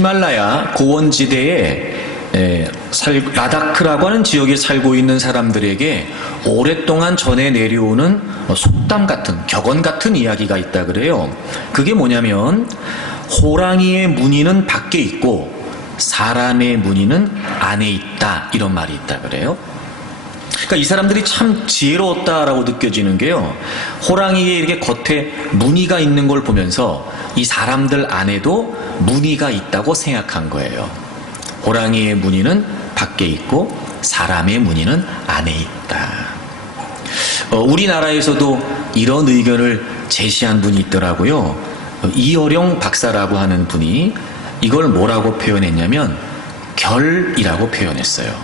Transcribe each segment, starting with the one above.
히말라야 고원지대에 라다크라고 하는 지역에 살고 있는 사람들에게 오랫동안 전해 내려오는 속담 같은, 격언 같은 이야기가 있다 그래요. 그게 뭐냐면 호랑이의 무늬는 밖에 있고 사람의 무늬는 안에 있다, 이런 말이 있다 그래요. 그러니까 이 사람들이 참 지혜로웠다라고 느껴지는 게요, 호랑이에 이렇게 겉에 무늬가 있는 걸 보면서 이 사람들 안에도 무늬가 있다고 생각한 거예요. 호랑이의 무늬는 밖에 있고 사람의 무늬는 안에 있다. 우리나라에서도 이런 의견을 제시한 분이 있더라고요. 이어령 박사라고 하는 분이 이걸 뭐라고 표현했냐면 결이라고 표현했어요.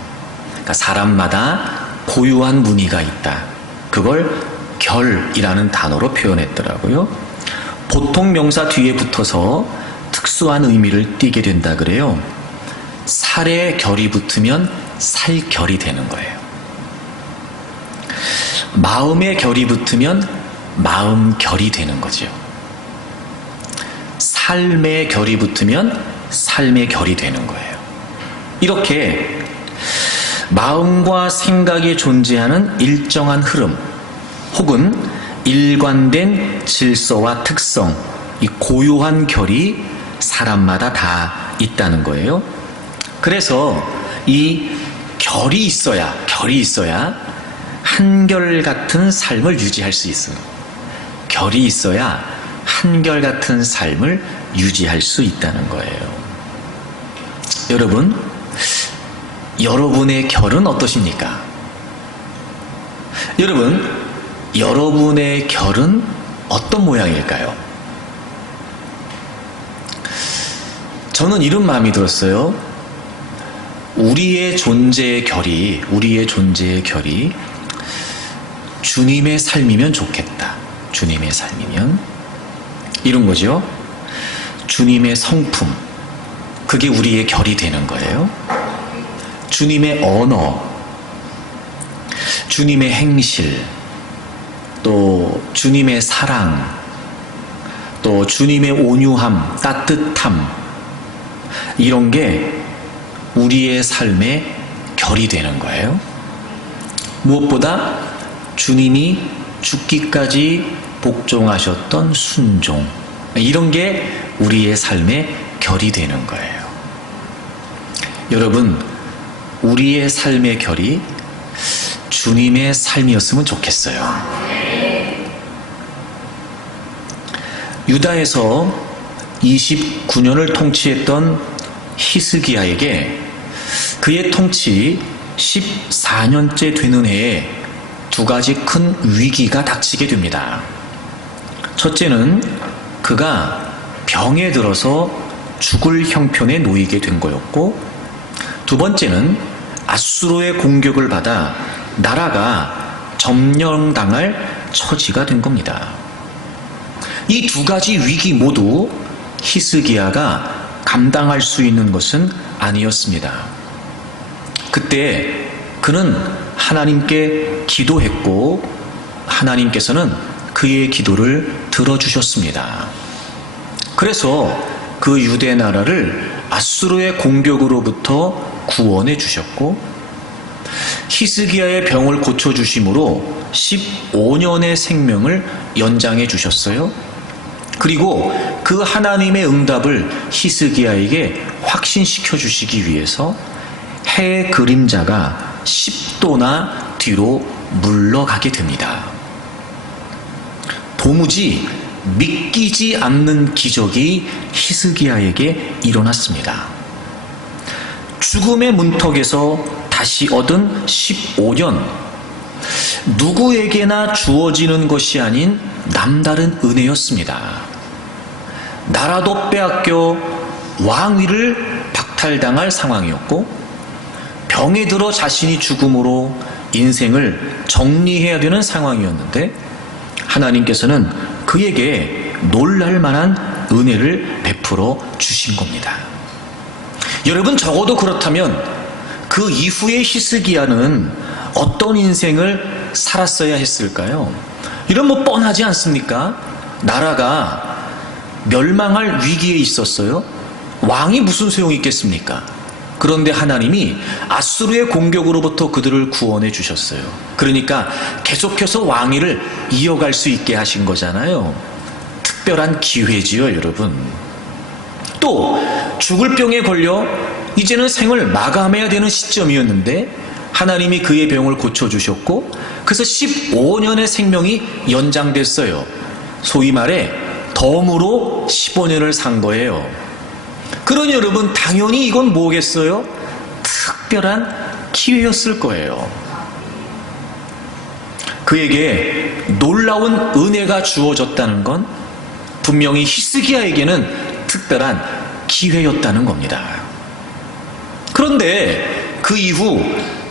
그러니까 사람마다 고유한 무늬가 있다. 그걸 결이라는 단어로 표현했더라고요. 보통 명사 뒤에 붙어서 특수한 의미를 띠게 된다 그래요. 살에 결이 붙으면 살결이 되는 거예요. 마음에 결이 붙으면 마음결이 되는 거죠. 삶에 결이 붙으면 삶의 결이 되는 거예요. 이렇게 마음과 생각에 존재하는 일정한 흐름 혹은 일관된 질서와 특성, 이 고유한 결이 사람마다 다 있다는 거예요. 그래서 이 결이 있어야 한결같은 삶을 유지할 수 있어요. 결이 있어야 한결같은 삶을 유지할 수 있다는 거예요. 여러분, 여러분의 결은 어떠십니까? 여러분, 여러분의 결은 어떤 모양일까요? 저는 이런 마음이 들었어요. 우리의 존재의 결이 주님의 삶이면 좋겠다. 주님의 삶이면 이런 거죠. 주님의 성품, 그게 우리의 결이 되는 거예요. 주님의 언어, 주님의 행실, 또 주님의 사랑, 또 주님의 온유함, 따뜻함, 이런 게 우리의 삶의 결이 되는 거예요. 무엇보다 주님이 죽기까지 복종하셨던 순종, 이런 게 우리의 삶의 결이 되는 거예요. 여러분, 우리의 삶의 결이 주님의 삶이었으면 좋겠어요. 유다에서 29년을 통치했던 히스기야에게 그의 통치 14년째 되는 해에 두 가지 큰 위기가 닥치게 됩니다. 첫째는 그가 병에 들어서 죽을 형편에 놓이게 된 거였고, 두 번째는 아수르의 공격을 받아 나라가 점령당할 처지가 된 겁니다. 이 두 가지 위기 모두 히스기야가 감당할 수 있는 것은 아니었습니다. 그때 그는 하나님께 기도했고 하나님께서는 그의 기도를 들어주셨습니다. 그래서 그 유대 나라를 아수르의 공격으로부터 구원해 주셨고, 히스기야의 병을 고쳐주심으로 15년의 생명을 연장해 주셨어요. 그리고 그 하나님의 응답을 히스기야에게 확신시켜 주시기 위해서 해의 그림자가 10도나 뒤로 물러가게 됩니다. 도무지 믿기지 않는 기적이 히스기야에게 일어났습니다. 죽음의 문턱에서 다시 얻은 15년, 누구에게나 주어지는 것이 아닌 남다른 은혜였습니다. 나라도 빼앗겨 왕위를 박탈당할 상황이었고, 병에 들어 자신이 죽음으로 인생을 정리해야 되는 상황이었는데, 하나님께서는 그에게 놀랄 만한 은혜를 베풀어 주신 겁니다. 여러분, 적어도 그렇다면 그 이후의 히스기야는 어떤 인생을 살았어야 했을까요? 이런 뭐 뻔하지 않습니까? 나라가 멸망할 위기에 있었어요. 왕이 무슨 소용이 있겠습니까? 그런데 하나님이 아수르의 공격으로부터 그들을 구원해 주셨어요. 그러니까 계속해서 왕위를 이어갈 수 있게 하신 거잖아요. 특별한 기회지요, 여러분. 또 죽을 병에 걸려 이제는 생을 마감해야 되는 시점이었는데 하나님이 그의 병을 고쳐주셨고, 그래서 15년의 생명이 연장됐어요. 소위 말해 덤으로 15년을 산 거예요. 그러니 여러분, 당연히 이건 뭐겠어요? 특별한 기회였을 거예요. 그에게 놀라운 은혜가 주어졌다는 건 분명히 히스기야에게는 특별한 기회였다는 겁니다. 그런데 그 이후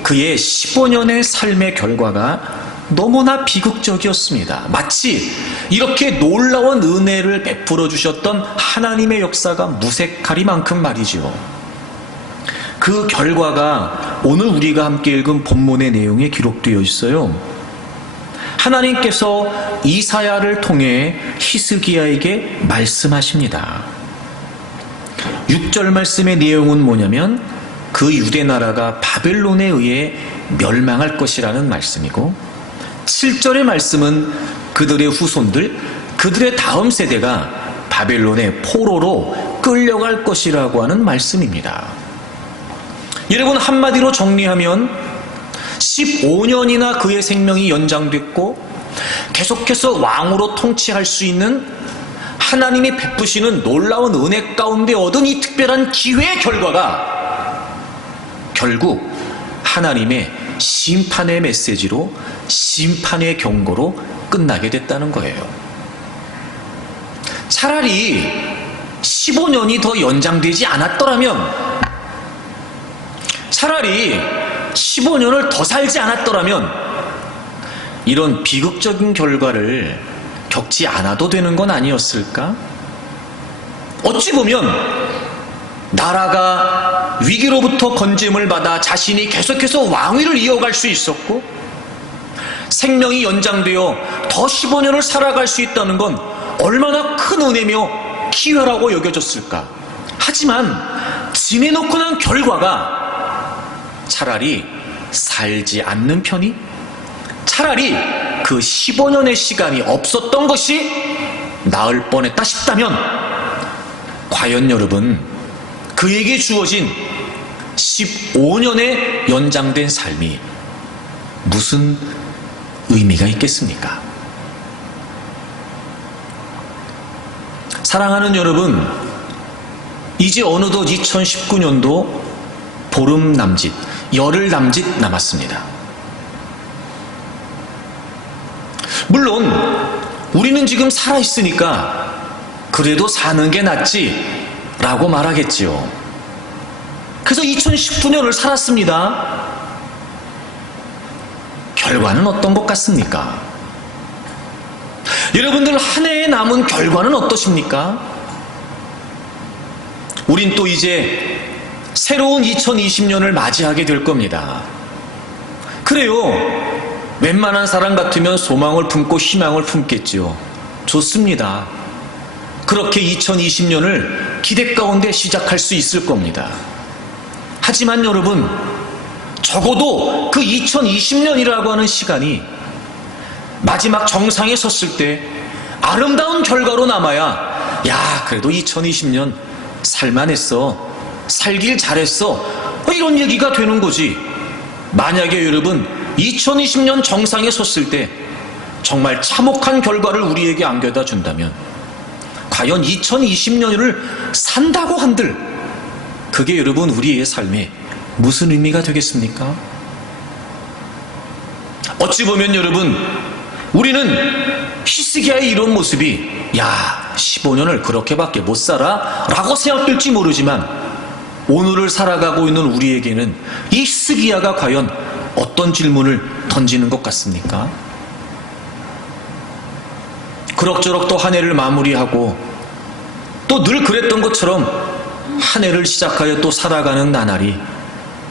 그의 15년의 삶의 결과가 너무나 비극적이었습니다. 마치 이렇게 놀라운 은혜를 베풀어 주셨던 하나님의 역사가 무색하리만큼 말이죠. 그 결과가 오늘 우리가 함께 읽은 본문의 내용에 기록되어 있어요. 하나님께서 이사야를 통해 히스기야에게 말씀하십니다. 6절 말씀의 내용은 뭐냐면 그 유대 나라가 바벨론에 의해 멸망할 것이라는 말씀이고, 7절의 말씀은 그들의 후손들, 그들의 다음 세대가 바벨론의 포로로 끌려갈 것이라고 하는 말씀입니다. 여러분, 한마디로 정리하면 15년이나 그의 생명이 연장됐고 계속해서 왕으로 통치할 수 있는 하나님이 베푸시는 놀라운 은혜 가운데 얻은 이 특별한 기회의 결과가 결국 하나님의 심판의 메시지로, 심판의 경고로 끝나게 됐다는 거예요. 차라리 15년이 더 연장되지 않았더라면, 차라리 15년을 더 살지 않았더라면 이런 비극적인 결과를 겪지 않아도 되는 건 아니었을까? 어찌 보면 나라가 위기로부터 건짐을 받아 자신이 계속해서 왕위를 이어갈 수 있었고, 생명이 연장되어 더 15년을 살아갈 수 있다는 건 얼마나 큰 은혜며 기회라고 여겨졌을까? 하지만 지내놓고 난 결과가 차라리 살지 않는 편이, 차라리 그 15년의 시간이 없었던 것이 나을 뻔했다 싶다면, 과연 여러분, 그에게 주어진 15년의 연장된 삶이 무슨 의미가 있겠습니까? 사랑하는 여러분, 이제 어느덧 2019년도 보름 남짓, 열흘 남짓 남았습니다. 물론 우리는 지금 살아있으니까 그래도 사는 게 낫지 라고 말하겠지요. 그래서 2019년을 살았습니다. 결과는 어떤 것 같습니까? 여러분들 한 해에 남은 결과는 어떠십니까? 우린 또 이제 새로운 2020년을 맞이하게 될 겁니다. 그래요. 웬만한 사람 같으면 소망을 품고 희망을 품겠죠. 좋습니다. 그렇게 2020년을 기대 가운데 시작할 수 있을 겁니다. 하지만 여러분, 적어도 그 2020년이라고 하는 시간이 마지막 정상에 섰을 때 아름다운 결과로 남아야, 야, 그래도 2020년 살만했어, 살길 잘했어, 이런 얘기가 되는 거지. 만약에 여러분 2020년 정상에 섰을 때 정말 참혹한 결과를 우리에게 안겨다 준다면, 과연 2020년을 산다고 한들 그게 여러분 우리의 삶에 무슨 의미가 되겠습니까? 어찌 보면 여러분, 우리는 히스기야의 이런 모습이, 야, 15년을 그렇게밖에 못 살아 라고 생각될지 모르지만, 오늘을 살아가고 있는 우리에게는 이 히스기야가 과연 어떤 질문을 던지는 것 같습니까? 그럭저럭 또 한 해를 마무리하고 또 늘 그랬던 것처럼 한 해를 시작하여 또 살아가는 나날이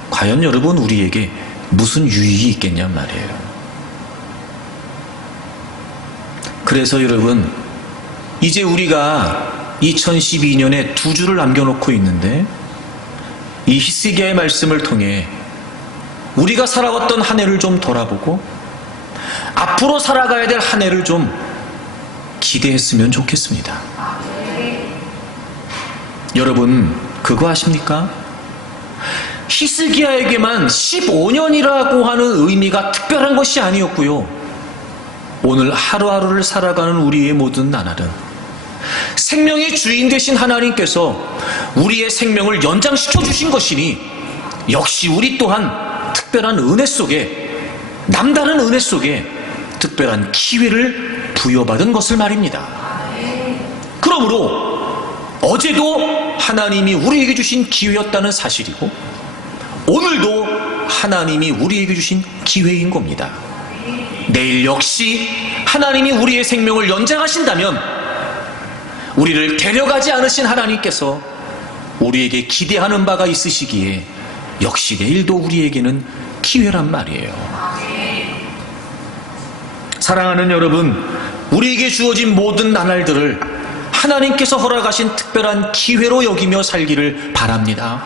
과연 여러분 우리에게 무슨 유익이 있겠냔 말이에요. 그래서 여러분, 이제 우리가 2012년에 2주를 남겨놓고 있는데 이 히스기야의 말씀을 통해 우리가 살아왔던 한 해를 좀 돌아보고 앞으로 살아가야 될 한 해를 좀 기대했으면 좋겠습니다. 여러분 그거 아십니까? 히스기야에게만 15년이라고 하는 의미가 특별한 것이 아니었고요. 오늘 하루하루를 살아가는 우리의 모든 나날은 생명의 주인 되신 하나님께서 우리의 생명을 연장시켜 주신 것이니 역시 우리 또한 특별한 은혜 속에, 남다른 은혜 속에 특별한 기회를 부여받은 것을 말입니다. 그러므로 어제도 하나님이 우리에게 주신 기회였다는 사실이고 오늘도 하나님이 우리에게 주신 기회인 겁니다. 내일 역시 하나님이 우리의 생명을 연장하신다면 우리를 데려가지 않으신 하나님께서 우리에게 기대하는 바가 있으시기에 역시 내일도 우리에게는 기회란 말이에요. 사랑하는 여러분, 우리에게 주어진 모든 나날들을 하나님께서 허락하신 특별한 기회로 여기며 살기를 바랍니다.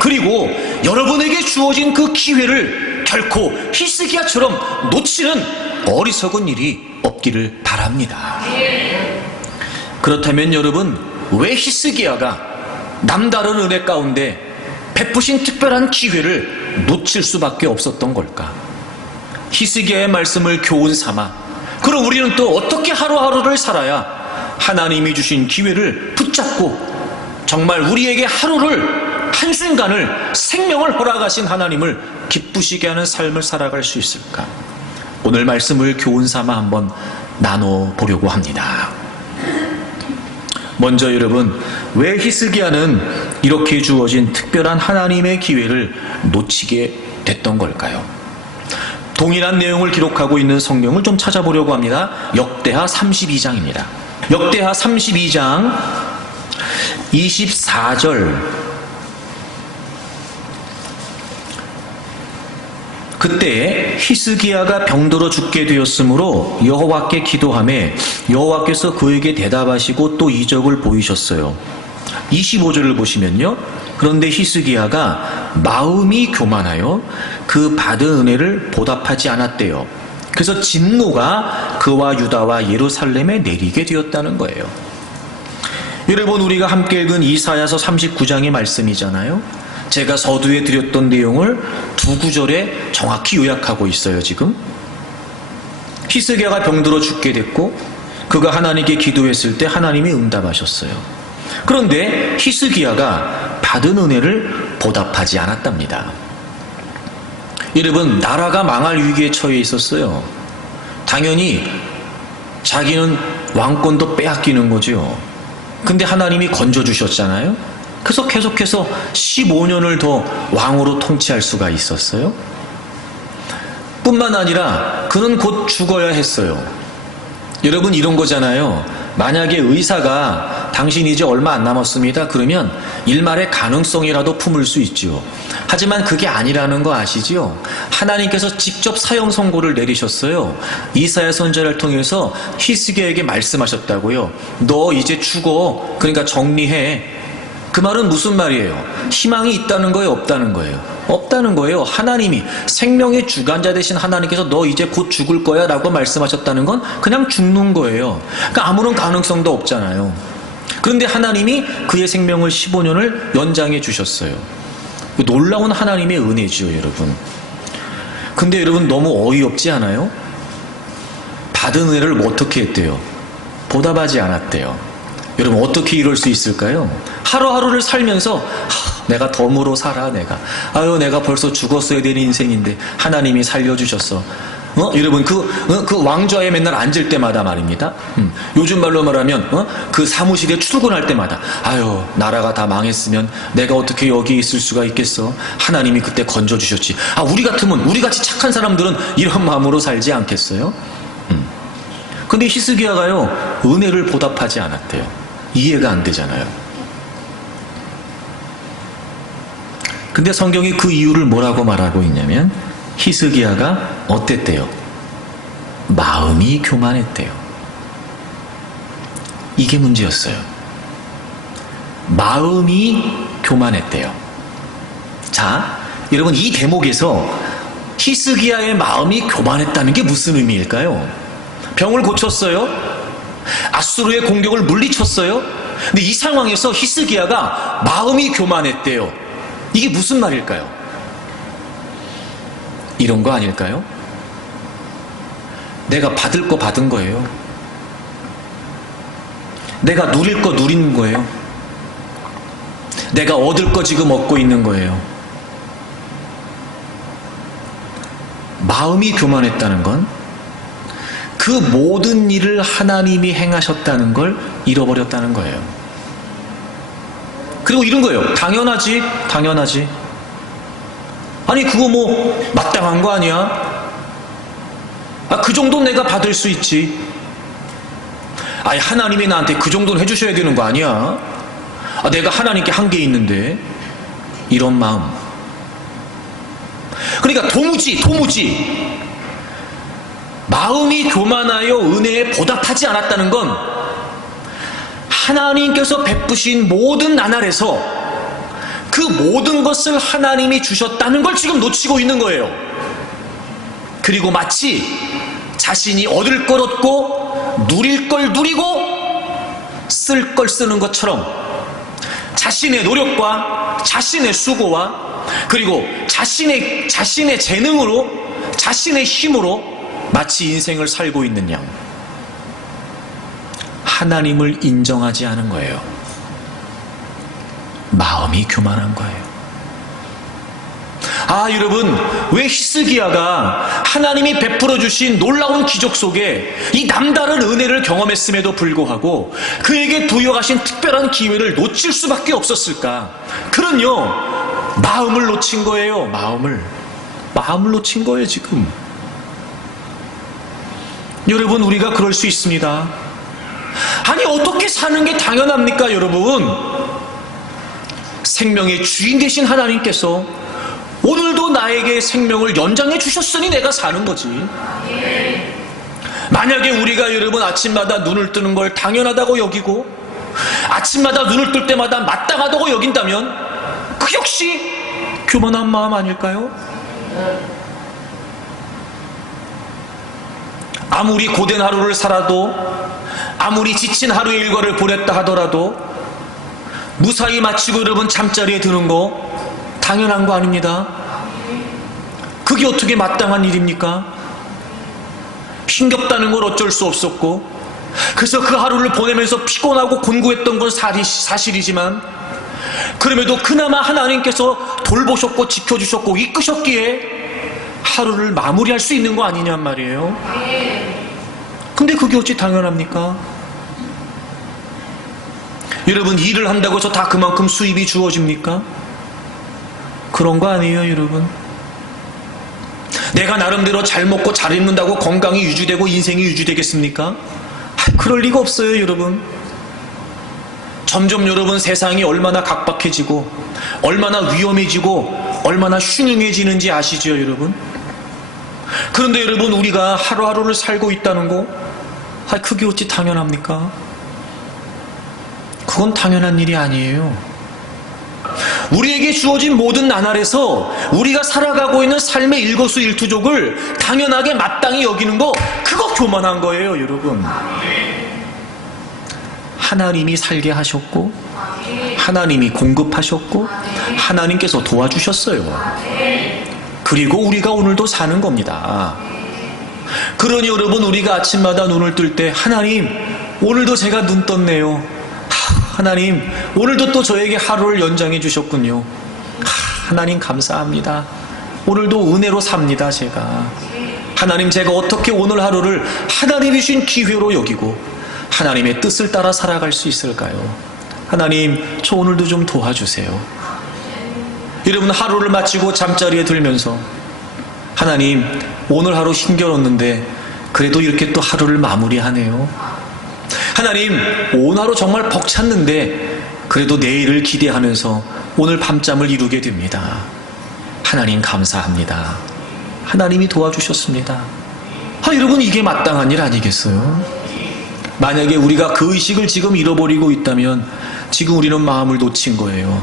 그리고 여러분에게 주어진 그 기회를 결코 히스기야처럼 놓치는 어리석은 일이 없기를 바랍니다. 그렇다면 여러분, 왜 히스기야가 남다른 은혜 가운데 베푸신 특별한 기회를 놓칠 수밖에 없었던 걸까? 히스기야의 말씀을 교훈 삼아 그럼 우리는 또 어떻게 하루하루를 살아야 하나님이 주신 기회를 붙잡고 정말 우리에게 하루를, 한순간을, 생명을 허락하신 하나님을 기쁘시게 하는 삶을 살아갈 수 있을까? 오늘 말씀을 교훈 삼아 한번 나눠보려고 합니다. 먼저 여러분, 왜 히스기야는 이렇게 주어진 특별한 하나님의 기회를 놓치게 됐던 걸까요? 동일한 내용을 기록하고 있는 성경을 좀 찾아보려고 합니다. 역대하 32장입니다. 역대하 32장 24절. 그때 히스기야가 병들어 죽게 되었으므로 여호와께 기도하매 여호와께서 그에게 대답하시고 또 이적을 보이셨어요. 25절을 보시면요. 그런데 히스기야가 마음이 교만하여 그 받은 은혜를 보답하지 않았대요. 그래서 진노가 그와 유다와 예루살렘에 내리게 되었다는 거예요. 여러분, 우리가 함께 읽은 이사야서 39장의 말씀이잖아요. 제가 서두에 드렸던 내용을 두 구절에 정확히 요약하고 있어요. 지금 히스기야가 병들어 죽게 됐고 그가 하나님께 기도했을 때 하나님이 응답하셨어요. 그런데 히스기야가 받은 은혜를 보답하지 않았답니다. 여러분, 나라가 망할 위기에 처해 있었어요. 당연히 자기는 왕권도 빼앗기는 거죠. 근데 하나님이 건져주셨잖아요. 그래서 계속해서 15년을 더 왕으로 통치할 수가 있었어요. 뿐만 아니라 그는 곧 죽어야 했어요. 여러분, 이런 거잖아요. 만약에 의사가 당신 이제 얼마 안 남았습니다. 그러면 일말의 가능성이라도 품을 수 있죠. 하지만 그게 아니라는 거 아시죠? 하나님께서 직접 사형 선고를 내리셨어요. 이사야 선지자를 통해서 히스기야에게 말씀하셨다고요. 너 이제 죽어. 그러니까 정리해. 그 말은 무슨 말이에요? 희망이 있다는 거예요? 없다는 거예요? 없다는 거예요. 하나님이, 생명의 주관자 되신 하나님께서 너 이제 곧 죽을 거야 라고 말씀하셨다는 건 그냥 죽는 거예요. 그러니까 아무런 가능성도 없잖아요. 그런데 하나님이 그의 생명을 15년을 연장해 주셨어요. 놀라운 하나님의 은혜지요, 여러분. 근데 여러분, 너무 어이없지 않아요? 받은 은혜를 뭐 어떻게 했대요? 보답하지 않았대요. 여러분, 어떻게 이럴 수 있을까요? 하루하루를 살면서 내가 덤으로 살아. 내가 벌써 죽었어야 되는 인생인데 하나님이 살려주셨어. 여러분, 그 왕좌에 맨날 앉을 때마다 말입니다. 요즘 말로 말하면 그 사무실에 출근할 때마다 나라가 다 망했으면 내가 어떻게 여기 있을 수가 있겠어. 하나님이 그때 건져주셨지. 우리 같으면, 우리 같이 착한 사람들은 이런 마음으로 살지 않겠어요? 근데 히스기야가요, 은혜를 보답하지 않았대요. 이해가 안 되잖아요. 근데 성경이 그 이유를 뭐라고 말하고 있냐면 히스기야가 어땠대요? 마음이 교만했대요. 이게 문제였어요. 마음이 교만했대요. 자, 여러분 이 대목에서 히스기야의 마음이 교만했다는 게 무슨 의미일까요? 병을 고쳤어요? 아수르의 공격을 물리쳤어요? 근데 이 상황에서 히스기야가 마음이 교만했대요. 이게 무슨 말일까요? 이런 거 아닐까요? 내가 받을 거 받은 거예요. 내가 누릴 거 누리는 거예요. 내가 얻을 거 지금 얻고 있는 거예요. 마음이 교만했다는 건 그 모든 일을 하나님이 행하셨다는 걸 잃어버렸다는 거예요. 그리고 이런 거예요. 당연하지, 당연하지. 아니 그거 뭐 마땅한 거 아니야? 그 정도는 내가 받을 수 있지. 아니 하나님이 나한테 그 정도는 해주셔야 되는 거 아니야? 내가 하나님께 한 게 있는데. 이런 마음. 그러니까 도무지 마음이 교만하여 은혜에 보답하지 않았다는 건 하나님께서 베푸신 모든 나날에서 그 모든 것을 하나님이 주셨다는 걸 지금 놓치고 있는 거예요. 그리고 마치 자신이 얻을 걸 얻고 누릴 걸 누리고 쓸 걸 쓰는 것처럼 자신의 노력과 자신의 수고와 그리고 자신의 재능으로 자신의 힘으로 마치 인생을 살고 있는 양, 하나님을 인정하지 않은 거예요. 마음이 교만한 거예요. 여러분, 왜 히스기야가 하나님이 베풀어 주신 놀라운 기적 속에 이 남다른 은혜를 경험했음에도 불구하고 그에게 부여하신 특별한 기회를 놓칠 수밖에 없었을까? 그는요, 마음을 놓친 거예요. 마음을 놓친 거예요, 지금. 여러분, 우리가 그럴 수 있습니다. 아니 어떻게 사는 게 당연합니까, 여러분? 생명의 주인 되신 하나님께서 오늘도 나에게 생명을 연장해 주셨으니 내가 사는 거지. 만약에 우리가 여러분 아침마다 눈을 뜨는 걸 당연하다고 여기고 아침마다 눈을 뜰 때마다 마땅하다고 여긴다면 그 역시 교만한 마음 아닐까요? 아무리 고된 하루를 살아도 아무리 지친 하루 일과를 보냈다 하더라도 무사히 마치고 여러분 잠자리에 드는 거 당연한 거 아닙니다. 그게 어떻게 마땅한 일입니까? 힘겹다는 걸 어쩔 수 없었고 그래서 그 하루를 보내면서 피곤하고 곤고했던 건 사실이지만 그럼에도 그나마 하나님께서 돌보셨고 지켜주셨고 이끄셨기에 하루를 마무리할 수 있는 거 아니냔 말이에요. 근데 그게 어찌 당연합니까? 여러분, 일을 한다고 해서 다 그만큼 수입이 주어집니까? 그런 거 아니에요, 여러분. 내가 나름대로 잘 먹고 잘 입는다고 건강이 유지되고 인생이 유지되겠습니까? 그럴 리가 없어요, 여러분. 점점 여러분 세상이 얼마나 각박해지고 얼마나 위험해지고 얼마나 흉흉해지는지 아시죠, 여러분? 그런데 여러분, 우리가 하루하루를 살고 있다는 거 그게 어찌 당연합니까? 그건 당연한 일이 아니에요. 우리에게 주어진 모든 나날에서 우리가 살아가고 있는 삶의 일거수일투족을 당연하게 마땅히 여기는 거, 그거 교만한 거예요, 여러분. 하나님이 살게 하셨고 하나님이 공급하셨고 하나님께서 도와주셨어요. 그리고 우리가 오늘도 사는 겁니다. 그러니 여러분, 우리가 아침마다 눈을 뜰 때 하나님, 오늘도 제가 눈 떴네요. 하나님, 오늘도 또 저에게 하루를 연장해 주셨군요. 하나님 감사합니다. 오늘도 은혜로 삽니다, 제가. 하나님, 제가 어떻게 오늘 하루를 하나님이 주신 기회로 여기고 하나님의 뜻을 따라 살아갈 수 있을까요? 하나님, 저 오늘도 좀 도와주세요. 여러분, 하루를 마치고 잠자리에 들면서 하나님, 오늘 하루 힘겨웠는데 그래도 이렇게 또 하루를 마무리하네요. 하나님, 오늘 하루 정말 벅찼는데 그래도 내일을 기대하면서 오늘 밤잠을 이루게 됩니다. 하나님 감사합니다. 하나님이 도와주셨습니다. 여러분, 이게 마땅한 일 아니겠어요? 만약에 우리가 그 의식을 지금 잃어버리고 있다면 지금 우리는 마음을 놓친 거예요.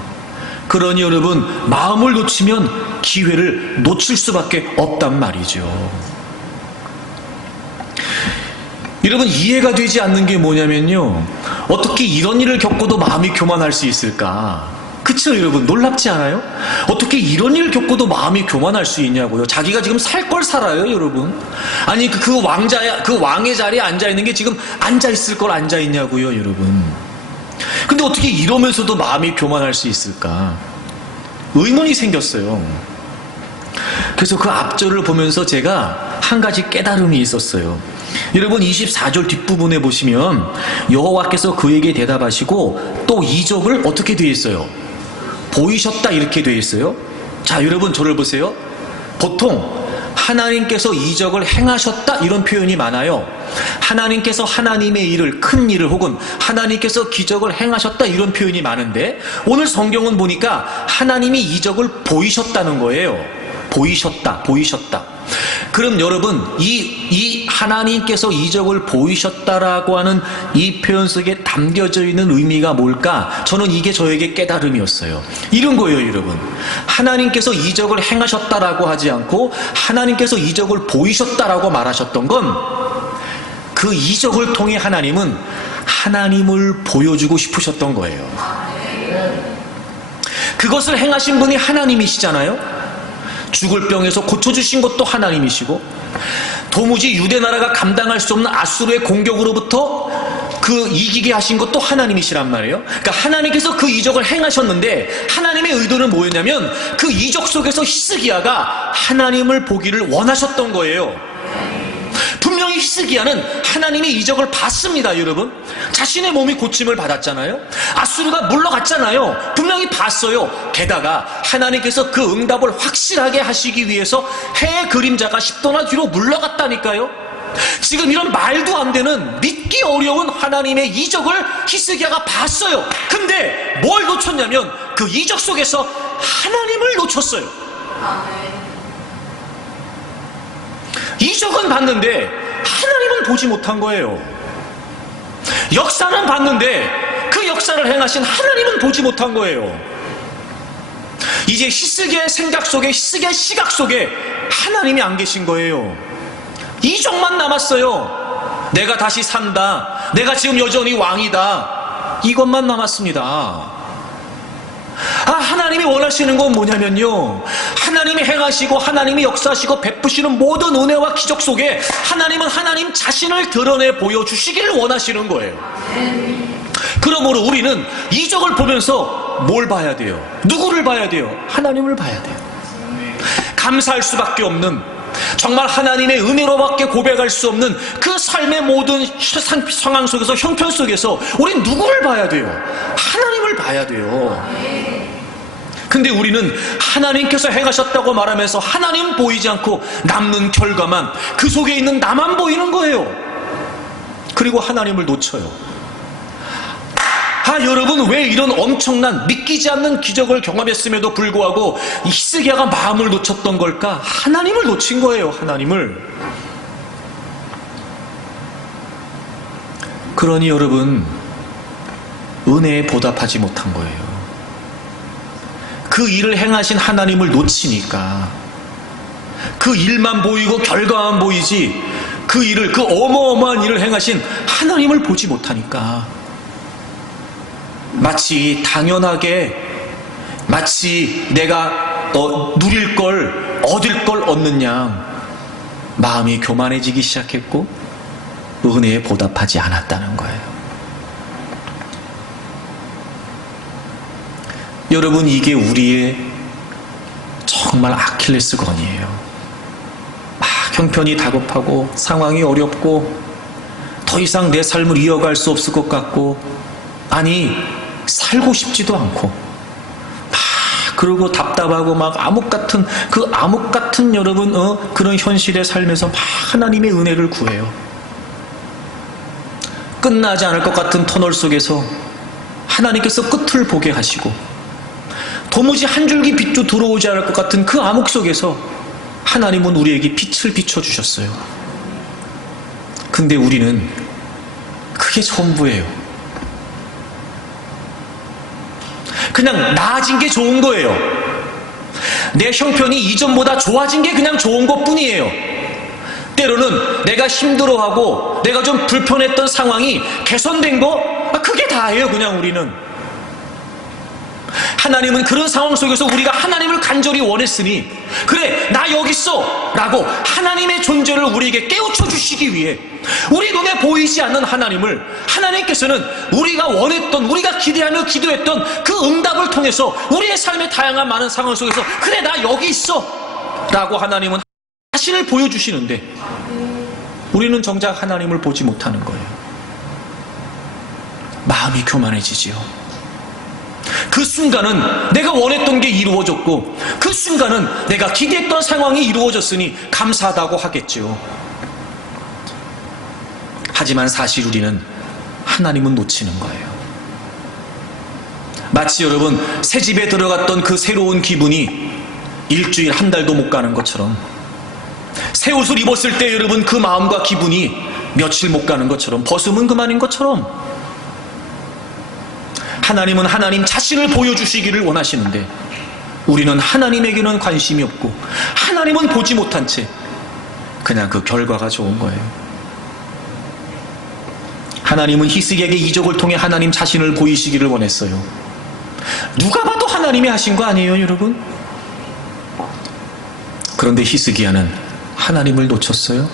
그러니 여러분, 마음을 놓치면 기회를 놓칠 수밖에 없단 말이죠. 여러분, 이해가 되지 않는 게 뭐냐면요, 어떻게 이런 일을 겪고도 마음이 교만할 수 있을까? 그쵸 여러분, 놀랍지 않아요? 어떻게 이런 일을 겪고도 마음이 교만할 수 있냐고요. 자기가 지금 살 걸 살아요 여러분. 아니 그 왕의 자리에 앉아있는 게 지금 앉아있을 걸 앉아있냐고요 여러분. 근데 어떻게 이러면서도 마음이 교만할 수 있을까? 의문이 생겼어요. 그래서 그 앞절을 보면서 제가 한 가지 깨달음이 있었어요. 여러분, 24절 뒷부분에 보시면 여호와께서 그에게 대답하시고 또 이적을 어떻게 되어 있어요? 보이셨다, 이렇게 되어 있어요. 자 여러분, 저를 보세요. 보통 하나님께서 이적을 행하셨다 이런 표현이 많아요. 하나님께서 하나님의 일을, 큰 일을, 혹은 하나님께서 기적을 행하셨다 이런 표현이 많은데, 오늘 성경은 보니까 하나님이 이적을 보이셨다는 거예요. 보이셨다. 그럼 여러분, 이 하나님께서 이적을 보이셨다라고 하는 이 표현 속에 담겨져 있는 의미가 뭘까? 저는 이게 저에게 깨달음이었어요. 이런 거예요 여러분. 하나님께서 이적을 행하셨다라고 하지 않고 하나님께서 이적을 보이셨다라고 말하셨던 건, 그 이적을 통해 하나님은 하나님을 보여주고 싶으셨던 거예요. 그것을 행하신 분이 하나님이시잖아요. 죽을 병에서 고쳐주신 것도 하나님이시고, 도무지 유대 나라가 감당할 수 없는 아수르의 공격으로부터 그 이기게 하신 것도 하나님이시란 말이에요. 그러니까 하나님께서 그 이적을 행하셨는데, 하나님의 의도는 뭐였냐면 그 이적 속에서 히스기야가 하나님을 보기를 원하셨던 거예요. 분명히 히스기야는 하나님의 이적을 봤습니다 여러분. 자신의 몸이 고침을 받았잖아요. 아수르가 물러갔잖아요. 분명히 봤어요. 게다가 하나님께서 그 응답을 확실하게 하시기 위해서 해의 그림자가 10도나 뒤로 물러갔다니까요. 지금 이런 말도 안 되는, 믿기 어려운 하나님의 이적을 히스기야가 봤어요. 근데 뭘 놓쳤냐면 그 이적 속에서 하나님을 놓쳤어요. 이적은 봤는데 하나님은 보지 못한 거예요. 역사는 봤는데 그 역사를 행하신 하나님은 보지 못한 거예요. 이제 히스기야의 생각 속에, 히스기야의 시각 속에 하나님이 안 계신 거예요. 이적만 남았어요. 내가 다시 산다, 내가 지금 여전히 왕이다, 이것만 남았습니다. 하나님이 원하시는 건 뭐냐면요, 하나님이 행하시고 하나님이 역사하시고 베푸시는 모든 은혜와 기적 속에 하나님은 하나님 자신을 드러내 보여주시기를 원하시는 거예요. 그러므로 우리는 이적을 보면서 뭘 봐야 돼요? 누구를 봐야 돼요? 하나님을 봐야 돼요. 감사할 수밖에 없는, 정말 하나님의 은혜로밖에 고백할 수 없는 그 삶의 모든 상황 속에서, 형편 속에서 우린 누구를 봐야 돼요? 하나님을 봐야 돼요. 근데 우리는 하나님께서 행하셨다고 말하면서 하나님 보이지 않고 남는 결과만, 그 속에 있는 나만 보이는 거예요. 그리고 하나님을 놓쳐요. 여러분, 왜 이런 엄청난 믿기지 않는 기적을 경험했음에도 불구하고 히스기야가 마음을 놓쳤던 걸까? 하나님을 놓친 거예요. 하나님을. 그러니 여러분, 은혜에 보답하지 못한 거예요. 그 일을 행하신 하나님을 놓치니까 그 일만 보이고 결과만 보이지, 그 일을, 그 어마어마한 일을 행하신 하나님을 보지 못하니까 마치 당연하게, 마치 내가 누릴 걸, 얻을 걸 얻는 양 마음이 교만해지기 시작했고 은혜에 보답하지 않았다는 거예요. 여러분, 이게 우리의 정말 아킬레스건이에요. 형편이 다급하고 상황이 어렵고 더 이상 내 삶을 이어갈 수 없을 것 같고, 아니 살고 싶지도 않고, 그러고 답답하고 막 암흑 같은 여러분, 그런 현실의 삶에서 막 하나님의 은혜를 구해요. 끝나지 않을 것 같은 터널 속에서 하나님께서 끝을 보게 하시고, 도무지 한 줄기 빛도 들어오지 않을 것 같은 그 암흑 속에서 하나님은 우리에게 빛을 비춰주셨어요. 근데 우리는 그 그게 전부예요. 그냥 나아진 게 좋은 거예요. 내 형편이 이전보다 좋아진 게 그냥 좋은 것 뿐이에요. 때로는 내가 힘들어하고 내가 좀 불편했던 상황이 개선된 거, 그게 다예요. 그냥 우리는. 하나님은 그런 상황 속에서 우리가 하나님을 간절히 원했으니, 그래 나 여기 있어 라고 하나님의 존재를 우리에게 깨우쳐 주시기 위해 우리 눈에 보이지 않는 하나님을, 하나님께서는 우리가 원했던, 우리가 기대하며 기도했던 그 응답을 통해서 우리의 삶의 다양한 많은 상황 속에서 그래 나 여기 있어 라고 하나님은 자신을 보여주시는데, 우리는 정작 하나님을 보지 못하는 거예요. 마음이 교만해지지요. 그 순간은 내가 원했던 게 이루어졌고, 그 순간은 내가 기대했던 상황이 이루어졌으니 감사하다고 하겠지요. 하지만 사실 우리는 하나님은 놓치는 거예요. 마치 여러분 새 집에 들어갔던 그 새로운 기분이 일주일 한 달도 못 가는 것처럼, 새 옷을 입었을 때 여러분 그 마음과 기분이 며칠 못 가는 것처럼, 벗으면 그만인 것처럼, 하나님은 하나님 자신을 보여주시기를 원하시는데 우리는 하나님에게는 관심이 없고 하나님은 보지 못한 채 그냥 그 결과가 좋은 거예요. 하나님은 히스기야에게 이적을 통해 하나님 자신을 보이시기를 원했어요. 누가 봐도 하나님이 하신 거 아니에요, 여러분? 그런데 히스기야는 하나님을 놓쳤어요?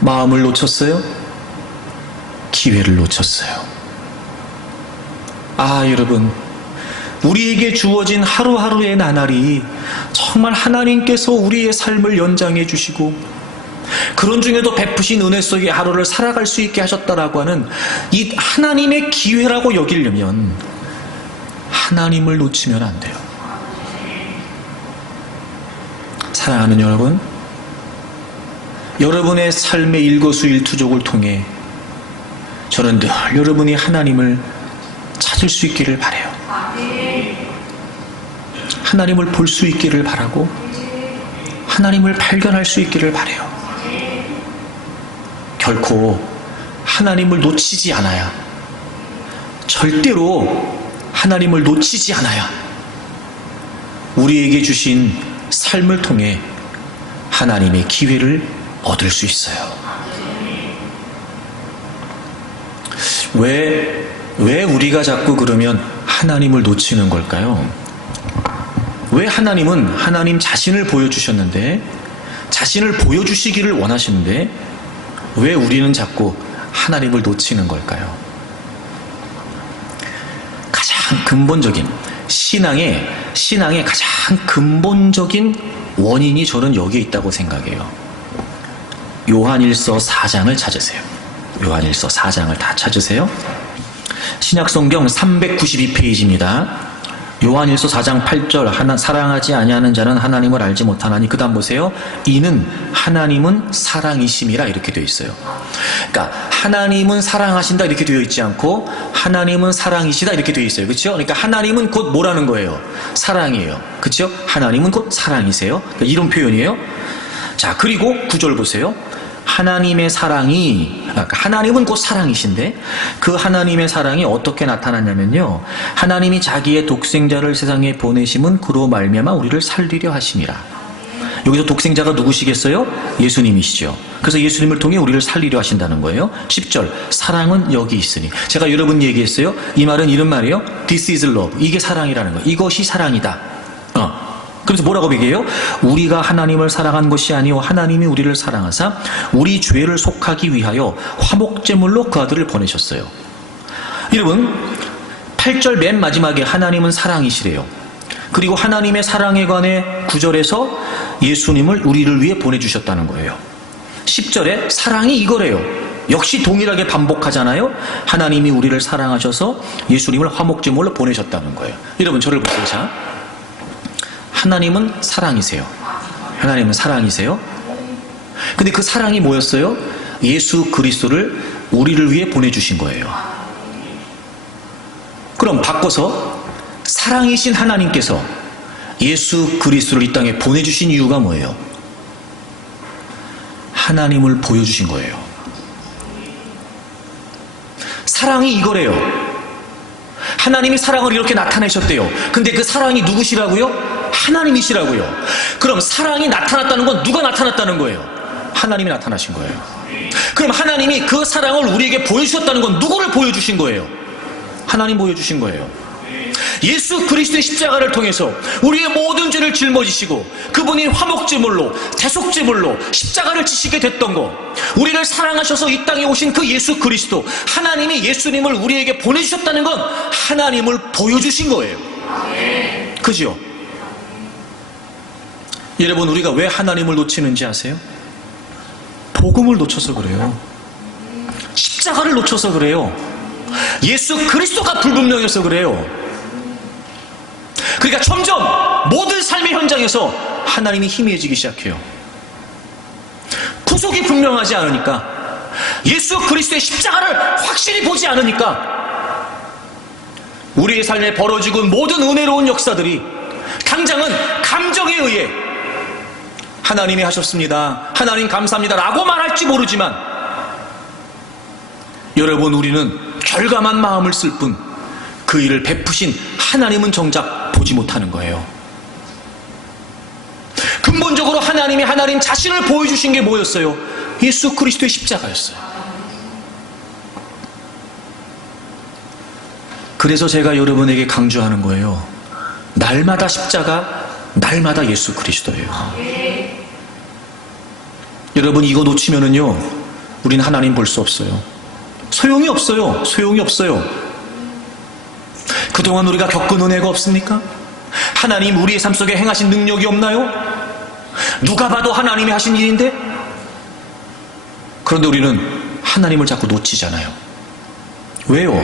마음을 놓쳤어요? 기회를 놓쳤어요. 여러분, 우리에게 주어진 하루하루의 나날이 정말 하나님께서 우리의 삶을 연장해 주시고 그런 중에도 베푸신 은혜 속의 하루를 살아갈 수 있게 하셨다라고 하는 이 하나님의 기회라고 여기려면 하나님을 놓치면 안 돼요. 사랑하는 여러분, 여러분의 삶의 일거수일투족을 통해 저는 늘 여러분이 하나님을 찾을 수 있기를 바라요. 하나님을 볼 수 있기를 바라고 하나님을 발견할 수 있기를 바라요. 결코 하나님을 놓치지 않아야, 절대로 하나님을 놓치지 않아야 우리에게 주신 삶을 통해 하나님의 기회를 얻을 수 있어요. 왜 우리가 자꾸 그러면 하나님을 놓치는 걸까요? 왜 하나님은 하나님 자신을 보여주셨는데, 자신을 보여주시기를 원하시는데 왜 우리는 자꾸 하나님을 놓치는 걸까요? 가장 근본적인 신앙의 가장 근본적인 원인이 저는 여기에 있다고 생각해요. 요한일서 4장을 찾으세요. 요한일서 4장을 다 찾으세요. 신약성경 392페이지입니다. 요한일서 4장 8절, 사랑하지 아니하는 자는 하나님을 알지 못하나니, 그 다음 보세요. 이는 하나님은 사랑이심이라 이렇게 되어 있어요. 그러니까 하나님은 사랑하신다 이렇게 되어 있지 않고 하나님은 사랑이시다 이렇게 되어 있어요. 그렇죠? 그러니까 하나님은 곧 뭐라는 거예요? 사랑이에요. 그렇죠? 하나님은 곧 사랑이세요. 그러니까 이런 표현이에요. 자, 그리고 9절 보세요. 하나님의 사랑이, 하나님은 곧 사랑이신데 그 하나님의 사랑이 어떻게 나타났냐면요, 하나님이 자기의 독생자를 세상에 보내심은 그로 말미암아 우리를 살리려 하심이라. 여기서 독생자가 누구시겠어요? 예수님이시죠. 그래서 예수님을 통해 우리를 살리려 하신다는 거예요. 10절, 사랑은 여기 있으니. 제가 여러분 얘기했어요. 이 말은 이런 말이에요. This is love. 이게 사랑이라는 거예요. 이것이 사랑이다. 그래서 뭐라고 얘기해요? 우리가 하나님을 사랑한 것이 아니요 하나님이 우리를 사랑하사 우리 죄를 속하기 위하여 화목제물로 그 아들을 보내셨어요. 여러분, 8절 맨 마지막에 하나님은 사랑이시래요. 그리고 하나님의 사랑에 관해 9절에서 예수님을 우리를 위해 보내주셨다는 거예요. 10절에 사랑이 이거래요. 역시 동일하게 반복하잖아요. 하나님이 우리를 사랑하셔서 예수님을 화목제물로 보내셨다는 거예요. 여러분, 저를 보세요. 자, 하나님은 사랑이세요. 하나님은 사랑이세요. 근데 그 사랑이 뭐였어요? 예수 그리스도를 우리를 위해 보내주신 거예요. 그럼 바꿔서 사랑이신 하나님께서 예수 그리스도를 이 땅에 보내주신 이유가 뭐예요? 하나님을 보여주신 거예요. 사랑이 이거래요. 하나님이 사랑을 이렇게 나타내셨대요. 근데 그 사랑이 누구시라고요? 하나님이시라고요. 그럼 사랑이 나타났다는 건 누가 나타났다는 거예요? 하나님이 나타나신 거예요. 그럼 하나님이 그 사랑을 우리에게 보여주셨다는 건 누구를 보여주신 거예요? 하나님 보여주신 거예요. 예수 그리스도의 십자가를 통해서 우리의 모든 죄를 짊어지시고 그분이 화목제물로 대속제물로 십자가를 지시게 됐던 거, 우리를 사랑하셔서 이 땅에 오신 그 예수 그리스도, 하나님이 예수님을 우리에게 보내주셨다는 건 하나님을 보여주신 거예요. 그죠? 여러분, 우리가 왜 하나님을 놓치는지 아세요? 복음을 놓쳐서 그래요. 십자가를 놓쳐서 그래요. 예수 그리스도가 불분명해서 그래요. 그러니까 점점 모든 삶의 현장에서 하나님이 희미해지기 시작해요. 구속이 분명하지 않으니까, 예수 그리스도의 십자가를 확실히 보지 않으니까 우리의 삶에 벌어지고 모든 은혜로운 역사들이 당장은 감정에 의해 하나님이 하셨습니다, 하나님 감사합니다 라고 말할지 모르지만, 여러분, 우리는 결감한 마음을 쓸 뿐 그 일을 베푸신 하나님은 정작 보지 못하는 거예요. 근본적으로 하나님이 하나님 자신을 보여주신 게 뭐였어요? 예수 그리스도의 십자가였어요. 그래서 제가 여러분에게 강조하는 거예요. 날마다 십자가, 날마다 예수 그리스도예요. 여러분, 이거 놓치면은요, 우리는 하나님 볼 수 없어요. 소용이 없어요. 소용이 없어요. 그동안 우리가 겪은 은혜가 없습니까? 하나님 우리의 삶 속에 행하신 능력이 없나요? 누가 봐도 하나님이 하신 일인데? 그런데 우리는 하나님을 자꾸 놓치잖아요. 왜요?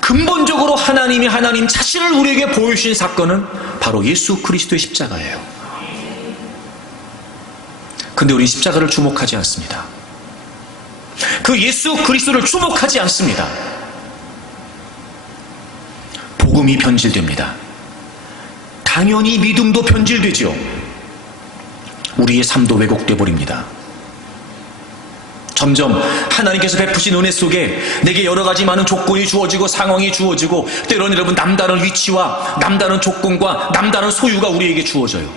근본적으로 하나님이 하나님 자신을 우리에게 보여주신 사건은 바로 예수 그리스도의 십자가예요. 근데 우리 십자가를 주목하지 않습니다. 그 예수 그리스도를 주목하지 않습니다. 복음이 변질됩니다. 당연히 믿음도 변질되죠. 우리의 삶도 왜곡돼 버립니다. 점점 하나님께서 베푸신 은혜 속에 내게 여러 가지 많은 조건이 주어지고 상황이 주어지고, 때로는 여러분 남다른 위치와 남다른 조건과 남다른 소유가 우리에게 주어져요.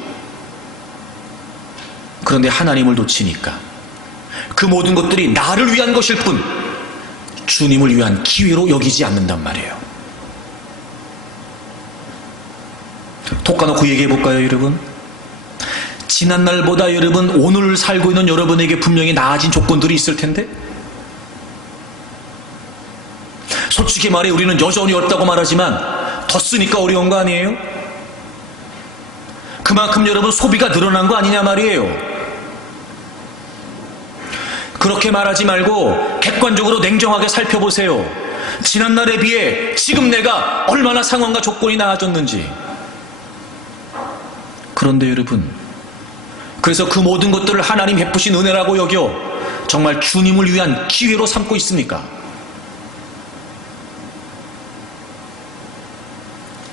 그런데 하나님을 놓치니까 그 모든 것들이 나를 위한 것일 뿐 주님을 위한 기회로 여기지 않는단 말이에요. 톡 까놓고 얘기해 볼까요, 여러분? 지난날보다 여러분, 오늘 살고 있는 여러분에게 분명히 나아진 조건들이 있을 텐데, 솔직히 말해 우리는 여전히 어렵다고 말하지만 더 쓰니까 어려운 거 아니에요? 그만큼 여러분 소비가 늘어난 거 아니냐 말이에요. 그렇게 말하지 말고 객관적으로 냉정하게 살펴보세요. 지난날에 비해 지금 내가 얼마나 상황과 조건이 나아졌는지. 그런데 여러분, 그래서 그 모든 것들을 하나님 베푸신 은혜라고 여겨 정말 주님을 위한 기회로 삼고 있습니까?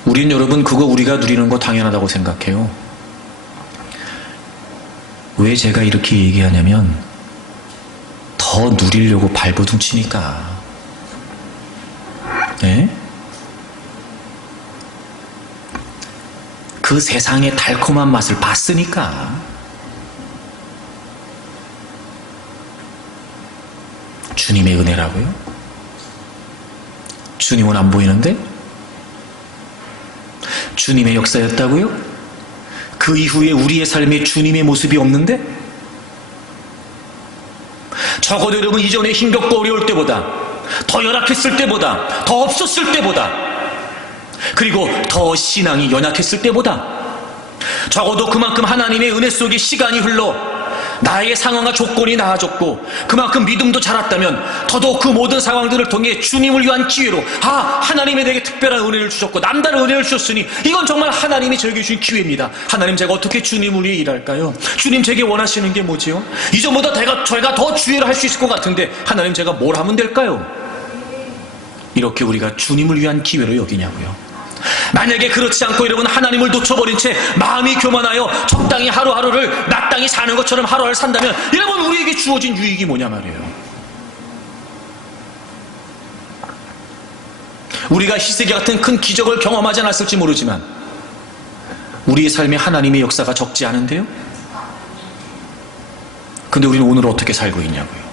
우린 여러분, 그거 우리가 누리는 거 당연하다고 생각해요. 왜 제가 이렇게 얘기하냐면, 더 누리려고 발버둥 치니까. 네? 그 세상의 달콤한 맛을 봤으니까. 주님의 은혜라고요? 주님은 안 보이는데? 주님의 역사였다고요? 그 이후에 우리의 삶에 주님의 모습이 없는데? 적어도 여러분, 이전에 힘겹고 어려울 때보다, 더 열악했을 때보다, 더 없었을 때보다, 그리고 더 신앙이 연약했을 때보다, 적어도 그만큼 하나님의 은혜 속에 시간이 흘러 나의 상황과 조건이 나아졌고 그만큼 믿음도 자랐다면, 더더욱 그 모든 상황들을 통해 주님을 위한 기회로, 하나님이 내게 특별한 은혜를 주셨고 남다른 은혜를 주셨으니 이건 정말 하나님이 저에게 주신 기회입니다. 하나님, 제가 어떻게 주님을 위해 일할까요? 주님, 제게 원하시는 게 뭐지요? 이전보다 저희가 더 주의를 할 수 있을 것 같은데 하나님, 제가 뭘 하면 될까요? 이렇게 우리가 주님을 위한 기회로 여기냐고요. 만약에 그렇지 않고 여러분, 하나님을 놓쳐버린 채 마음이 교만하여 적당히 하루하루를 마땅히 사는 것처럼 하루하루를 산다면, 여러분, 우리에게 주어진 유익이 뭐냐 말이에요. 우리가 히스기 같은 큰 기적을 경험하지 않았을지 모르지만 우리의 삶에 하나님의 역사가 적지 않은데요? 근데 우리는 오늘 어떻게 살고 있냐고요.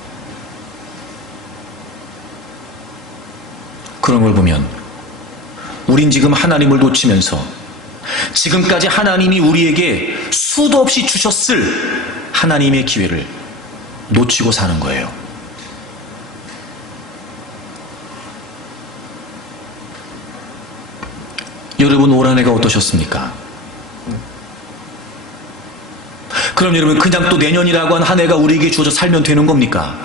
그런 걸 보면 우린 지금 하나님을 놓치면서 지금까지 하나님이 우리에게 수도 없이 주셨을 하나님의 기회를 놓치고 사는 거예요. 여러분, 올 한 해가 어떠셨습니까? 그럼 여러분, 그냥 또 내년이라고 한 한 해가 우리에게 주어져 살면 되는 겁니까?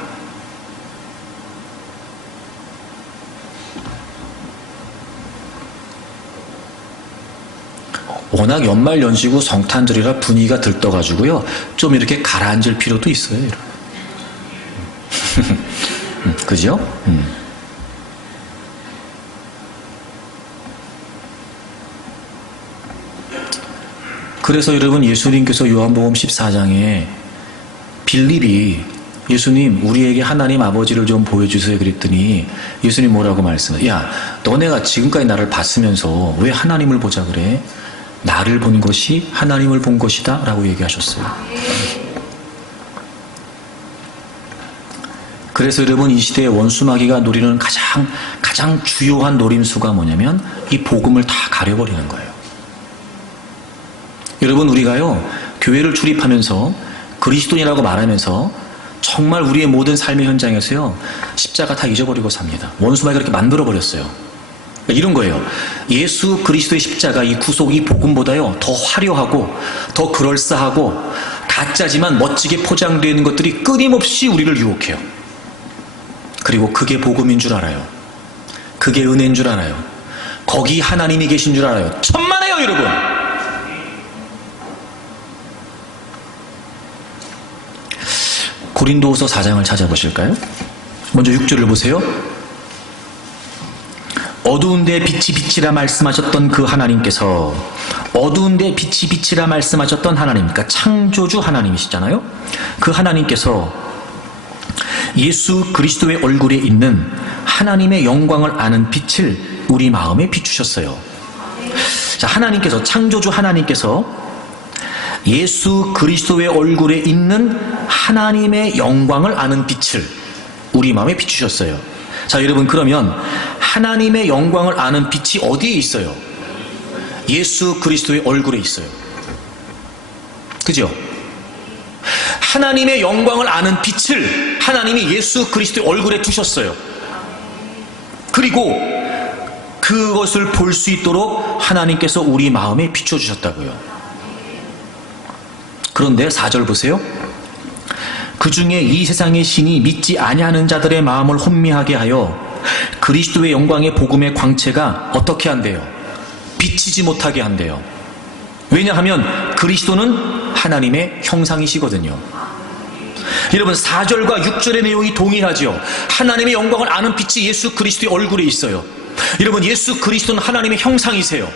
워낙 연말 연시고 성탄절이라 분위기가 들떠가지고요, 좀 이렇게 가라앉을 필요도 있어요, 여러분. 그죠? 그래서 여러분, 예수님께서 요한복음 14장에 빌립이 예수님, 우리에게 하나님 아버지를 좀 보여주세요 그랬더니 예수님 뭐라고 말씀해요? 야, 너네가 지금까지 나를 봤으면서 왜 하나님을 보자 그래? 나를 본 것이 하나님을 본 것이다 라고 얘기하셨어요. 그래서 여러분, 이 시대의 원수마귀가 노리는 가장 주요한 노림수가 뭐냐면 이 복음을 다 가려버리는 거예요. 여러분, 우리가요, 교회를 출입하면서 그리스도인이라고 말하면서 정말 우리의 모든 삶의 현장에서요, 십자가 다 잊어버리고 삽니다. 원수마귀가 그렇게 만들어버렸어요. 이런 거예요. 예수 그리스도의 십자가, 이 구속, 이 복음보다요 더 화려하고 더 그럴싸하고 가짜지만 멋지게 포장되어 있는 것들이 끊임없이 우리를 유혹해요. 그리고 그게 복음인 줄 알아요. 그게 은혜인 줄 알아요. 거기 하나님이 계신 줄 알아요. 천만에요, 여러분. 고린도후서 4장을 찾아보실까요? 먼저 6절을 보세요. 어두운데 빛이 빛이라 말씀하셨던 그 하나님께서, 어두운데 빛이 빛이라 말씀하셨던 하나님, 그러니까 창조주 하나님이시잖아요. 그 하나님께서 예수 그리스도의 얼굴에 있는 하나님의 영광을 아는 빛을 우리 마음에 비추셨어요. 자, 하나님께서, 창조주 하나님께서 예수 그리스도의 얼굴에 있는 하나님의 영광을 아는 빛을 우리 마음에 비추셨어요. 자, 여러분, 그러면 하나님의 영광을 아는 빛이 어디에 있어요? 예수 그리스도의 얼굴에 있어요. 그죠? 하나님의 영광을 아는 빛을 하나님이 예수 그리스도의 얼굴에 두셨어요. 그리고 그것을 볼 수 있도록 하나님께서 우리 마음에 비춰주셨다고요. 그런데 4절 보세요. 그 중에 이 세상의 신이 믿지 아니하는 자들의 마음을 혼미하게 하여 그리스도의 영광의 복음의 광채가 어떻게 한대요? 비치지 못하게 한대요. 왜냐하면 그리스도는 하나님의 형상이시거든요. 여러분, 4절과 6절의 내용이 동일하죠. 하나님의 영광을 아는 빛이 예수 그리스도의 얼굴에 있어요. 여러분, 예수 그리스도는 하나님의 형상이세요.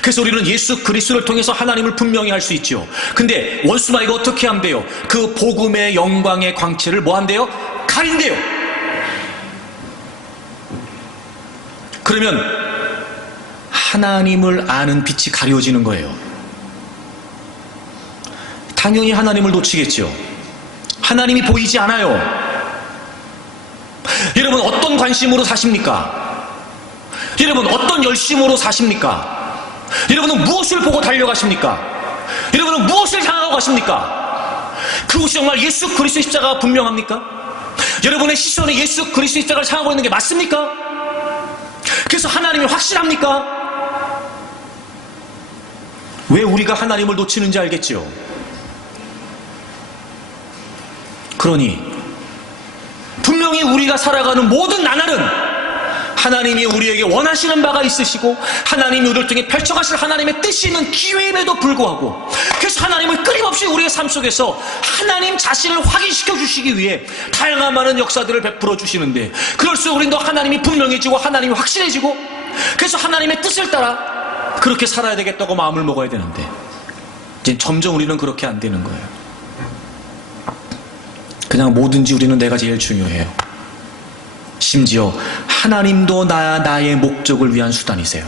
그래서 우리는 예수 그리스도를 통해서 하나님을 분명히 알 수 있죠. 근데 원수마귀가 어떻게 한대요? 그 복음의 영광의 광채를 뭐 한대요? 가린대요. 그러면 하나님을 아는 빛이 가려지는 거예요. 당연히 하나님을 놓치겠죠. 하나님이 보이지 않아요. 여러분, 어떤 관심으로 사십니까? 여러분, 어떤 열심으로 사십니까? 여러분은 무엇을 보고 달려가십니까? 여러분은 무엇을 향하고 가십니까? 그것이 정말 예수 그리스도의 십자가가 분명합니까? 여러분의 시선이 예수 그리스도의 십자가를 향하고 있는 게 맞습니까? 그래서 하나님이 확실합니까? 왜 우리가 하나님을 놓치는지 알겠죠? 그러니 분명히 우리가 살아가는 모든 나날은 하나님이 우리에게 원하시는 바가 있으시고 하나님이 우리를 통해 펼쳐가실 하나님의 뜻이 있는 기회임에도 불구하고, 그래서 하나님은 끊임없이 우리의 삶 속에서 하나님 자신을 확인시켜 주시기 위해 다양한 많은 역사들을 베풀어 주시는데, 그럴수록 우리는 더 하나님이 분명해지고 하나님이 확실해지고, 그래서 하나님의 뜻을 따라 그렇게 살아야 되겠다고 마음을 먹어야 되는데 이제 점점 우리는 그렇게 안 되는 거예요. 그냥 뭐든지 우리는 내가 제일 중요해요. 심지어 하나님도 나의 목적을 위한 수단이세요.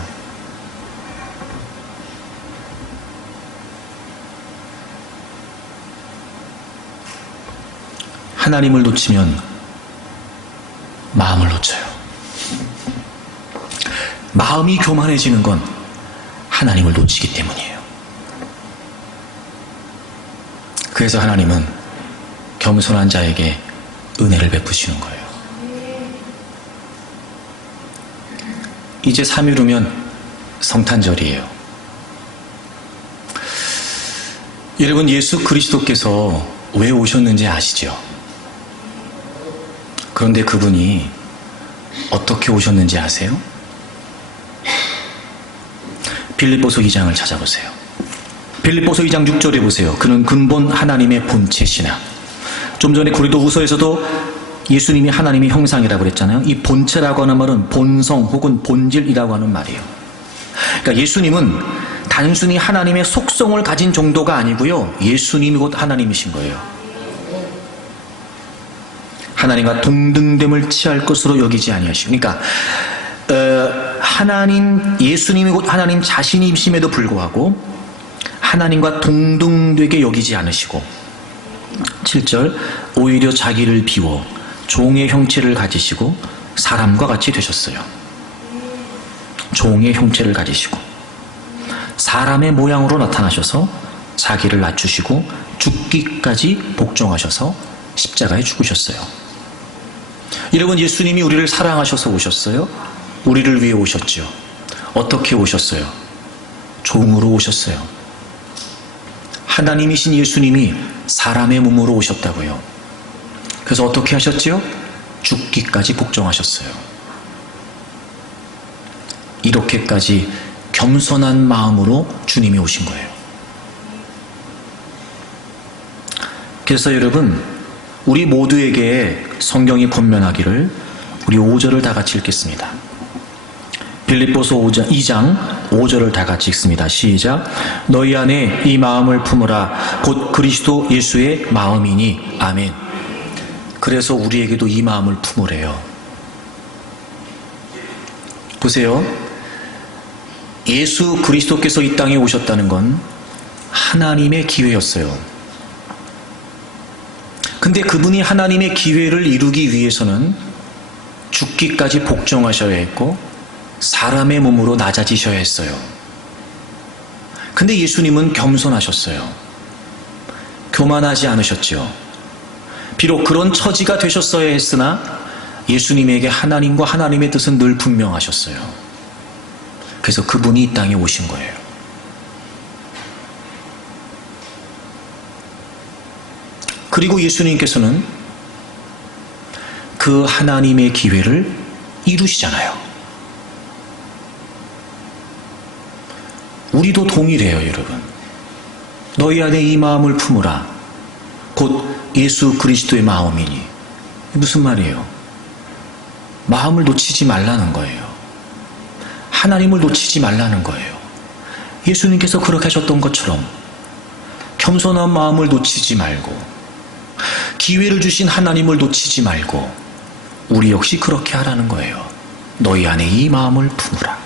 하나님을 놓치면 마음을 놓쳐요. 마음이 교만해지는 건 하나님을 놓치기 때문이에요. 그래서 하나님은 겸손한 자에게 은혜를 베푸시는 거예요. 이제 3일 후면 성탄절이에요. 여러분, 예수 그리스도께서 왜 오셨는지 아시죠? 그런데 그분이 어떻게 오셨는지 아세요? 빌립보서 2장을 찾아보세요. 빌립보서 2장 6절에 보세요. 그는 근본 하나님의 본체시나. 좀 전에 고린도후서에서도 예수님이 하나님의 형상이라고 그랬잖아요. 이 본체라고 하는 말은 본성 혹은 본질이라고 하는 말이에요. 그러니까 예수님은 단순히 하나님의 속성을 가진 정도가 아니고요. 예수님이 곧 하나님이신 거예요. 하나님과 동등됨을 취할 것으로 여기지 아니하시고, 그러니까 예수님이 곧 하나님 자신이심에도 불구하고 하나님과 동등되게 여기지 않으시고, 7절, 오히려 자기를 비워 종의 형체를 가지시고 사람과 같이 되셨어요. 종의 형체를 가지시고 사람의 모양으로 나타나셔서 자기를 낮추시고 죽기까지 복종하셔서 십자가에 죽으셨어요. 여러분, 예수님이 우리를 사랑하셔서 오셨어요? 우리를 위해 오셨죠. 어떻게 오셨어요? 종으로 오셨어요. 하나님이신 예수님이 사람의 몸으로 오셨다고요. 그래서 어떻게 하셨지요? 죽기까지 복종하셨어요. 이렇게까지 겸손한 마음으로 주님이 오신 거예요. 그래서 여러분, 우리 모두에게 성경이 권면하기를, 우리 5절을 다 같이 읽겠습니다. 빌립보서 2장 5절을 다 같이 읽습니다. 시작. 너희 안에 이 마음을 품으라. 곧 그리스도 예수의 마음이니. 아멘. 그래서 우리에게도 이 마음을 품으래요. 보세요. 예수 그리스도께서 이 땅에 오셨다는 건 하나님의 기회였어요. 근데 그분이 하나님의 기회를 이루기 위해서는 죽기까지 복종하셔야 했고 사람의 몸으로 낮아지셔야 했어요. 근데 예수님은 겸손하셨어요. 교만하지 않으셨죠. 비록 그런 처지가 되셨어야 했으나 예수님에게 하나님과 하나님의 뜻은 늘 분명하셨어요. 그래서 그분이 이 땅에 오신 거예요. 그리고 예수님께서는 그 하나님의 기회를 이루시잖아요. 우리도 동일해요, 여러분. 너희 안에 이 마음을 품으라. 곧 예수 그리스도의 마음이니. 무슨 말이에요? 마음을 놓치지 말라는 거예요. 하나님을 놓치지 말라는 거예요. 예수님께서 그렇게 하셨던 것처럼 겸손한 마음을 놓치지 말고 기회를 주신 하나님을 놓치지 말고 우리 역시 그렇게 하라는 거예요. 너희 안에 이 마음을 품으라.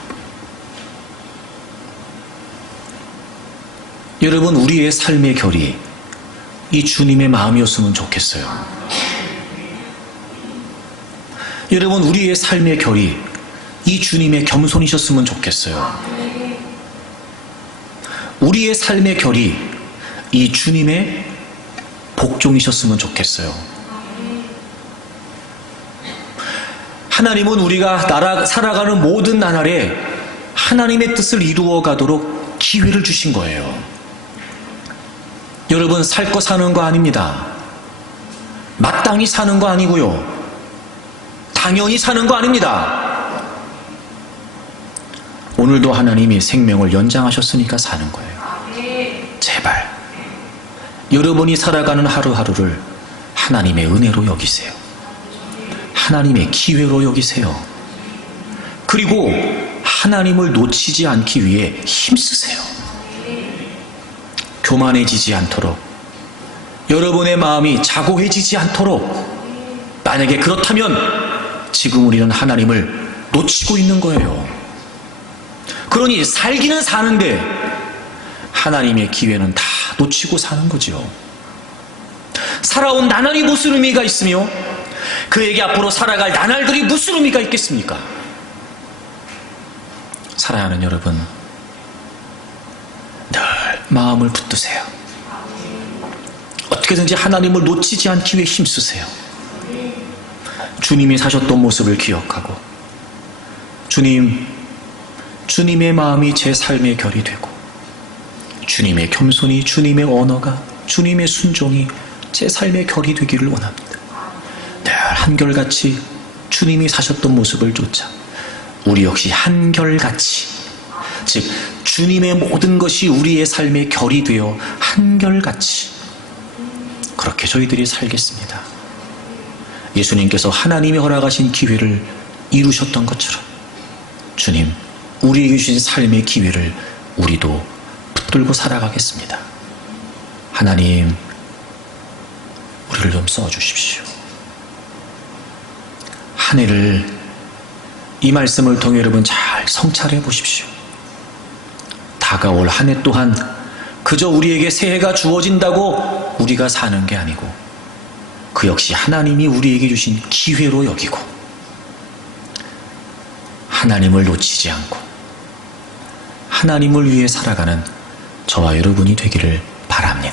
여러분, 우리의 삶의 결이 이 주님의 마음이었으면 좋겠어요. 여러분, 우리의 삶의 결이 이 주님의 겸손이셨으면 좋겠어요. 우리의 삶의 결이 이 주님의 복종이셨으면 좋겠어요. 하나님은 우리가 살아가는 모든 나날에 하나님의 뜻을 이루어 가도록 기회를 주신 거예요. 여러분, 살 거 사는 거 아닙니다. 마땅히 사는 거 아니고요. 당연히 사는 거 아닙니다. 오늘도 하나님이 생명을 연장하셨으니까 사는 거예요. 제발 여러분이 살아가는 하루하루를 하나님의 은혜로 여기세요. 하나님의 기회로 여기세요. 그리고 하나님을 놓치지 않기 위해 힘쓰세요. 교만해지지 않도록, 여러분의 마음이 자고해지지 않도록, 만약에 그렇다면 지금 우리는 하나님을 놓치고 있는 거예요. 그러니 살기는 사는데 하나님의 기회는 다 놓치고 사는 거죠. 살아온 나날이 무슨 의미가 있으며 그에게 앞으로 살아갈 나날들이 무슨 의미가 있겠습니까? 사랑하는 여러분, 늘 마음을 붙드세요. 어떻게든지 하나님을 놓치지 않기 위해 힘쓰세요. 주님이 사셨던 모습을 기억하고 주님의 마음이 제 삶의 결이 되고 주님의 겸손이, 주님의 언어가, 주님의 순종이 제 삶의 결이 되기를 원합니다. 늘 한결같이 주님이 사셨던 모습을 쫓아 우리 역시 한결같이, 즉 주님의 모든 것이 우리의 삶의 결이 되어 한결같이 그렇게 저희들이 살겠습니다. 예수님께서 하나님이 허락하신 기회를 이루셨던 것처럼 주님, 우리에게 주신 삶의 기회를 우리도 붙들고 살아가겠습니다. 하나님, 우리를 좀 써주십시오. 한 해를 이 말씀을 통해 여러분 잘 성찰해 보십시오. 다가올 한 해 또한 그저 우리에게 새해가 주어진다고 우리가 사는 게 아니고 그 역시 하나님이 우리에게 주신 기회로 여기고 하나님을 놓치지 않고 하나님을 위해 살아가는 저와 여러분이 되기를 바랍니다.